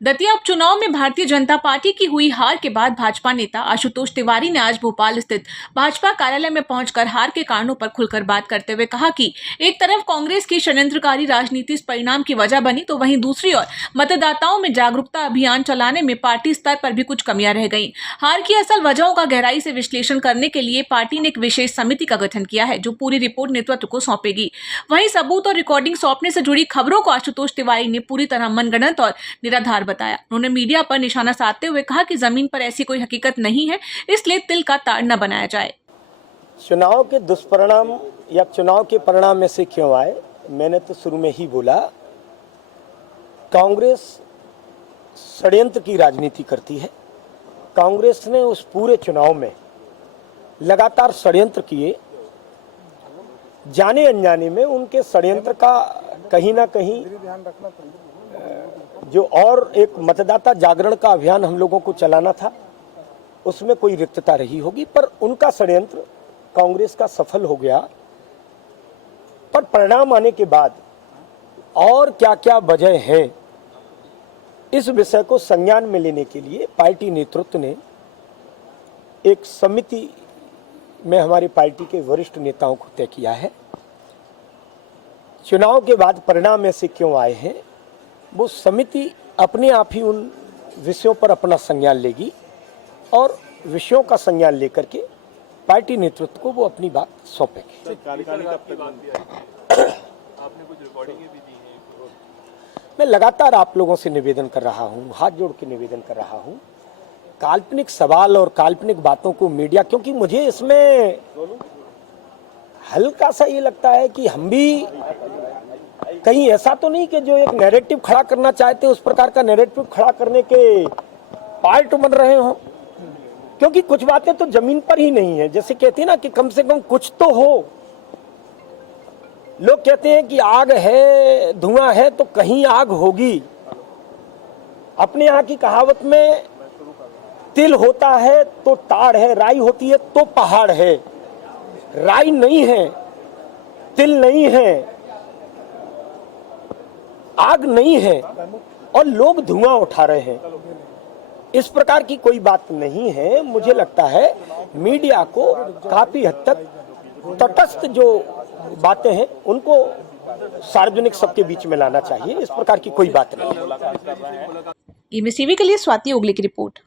दतिया उपचुनाव में भारतीय जनता पार्टी की हुई हार के बाद भाजपा नेता आशुतोष तिवारी ने आज भोपाल स्थित भाजपा कार्यालय में पहुंचकर हार के कारणों पर खुलकर बात करते हुए कहा कि एक तरफ कांग्रेस की षड्यंत्रकारी राजनीति इस परिणाम की वजह बनी, तो वहीं दूसरी ओर मतदाताओं में जागरूकता अभियान चलाने में पार्टी स्तर पर भी कुछ कमियां रह गई। हार की असल वजहों का गहराई से विश्लेषण करने के लिए पार्टी ने एक विशेष समिति का गठन किया है, जो पूरी रिपोर्ट नेतृत्व को सौंपेगी। वहीं सबूत और रिकॉर्डिंग सौंपने से जुड़ी खबरों को आशुतोष तिवारी ने पूरी तरह मनगढ़ंत और निराधार बताया। उन्होंने मीडिया पर निशाना साधते हुए कहा कि जमीन पर ऐसी कोई हकीकत नहीं है, इसलिए तिल का ताड़ न बनाया जाए। चुनाव के दुष्परिणाम या चुनाव के परिणाम में से क्यों आए, मैंने तो शुरू में ही बोला, कांग्रेस षड्यंत्र की राजनीति करती है। कांग्रेस ने उस पूरे चुनाव में लगातार षड्यंत्र किए, जाने अनजाने में उनके षड्यंत्र का कहीं ना कहीं जो और एक मतदाता जागरण का अभियान हम लोगों को चलाना था, उसमें कोई रिक्तता रही होगी, पर उनका षड्यंत्र कांग्रेस का सफल हो गया। पर परिणाम आने के बाद और क्या क्या वजह है, इस विषय को संज्ञान में लेने के लिए पार्टी नेतृत्व ने एक समिति में हमारी पार्टी के वरिष्ठ नेताओं को तय किया है। चुनाव के बाद परिणाम ऐसे क्यों आए हैं, वो समिति अपने आप ही उन विषयों पर अपना संज्ञान लेगी और विषयों का संज्ञान लेकर के पार्टी नेतृत्व को वो अपनी बात सौंपेगी। मैं लगातार आप लोगों से निवेदन कर रहा हूँ, हाथ जोड़ के निवेदन कर रहा हूँ, काल्पनिक सवाल और काल्पनिक बातों को मीडिया, क्योंकि मुझे इसमें हल्का सा ये लगता है कि हम भी कहीं ऐसा तो नहीं कि जो एक नैरेटिव खड़ा करना चाहते उस प्रकार का नैरेटिव खड़ा करने के पार्ट बन रहे हो, क्योंकि कुछ बातें तो जमीन पर ही नहीं है। जैसे कहते हैं ना कि कम से कम कुछ तो हो। लोग कहते हैं कि आग है, धुआं है, तो कहीं आग होगी। अपने यहाँ की कहावत में तिल होता है तो ताड़ है, राई होती है तो पहाड़ है। राई नहीं है, तिल नहीं है, आग नहीं है, और लोग धुआं उठा रहे हैं। इस प्रकार की कोई बात नहीं है। मुझे लगता है मीडिया को काफी हद तक तटस्थ जो बातें हैं उनको सार्वजनिक सबके बीच में लाना चाहिए। इस प्रकार की कोई बात नहीं है। EMS TV के लिए स्वाति ओगले की रिपोर्ट।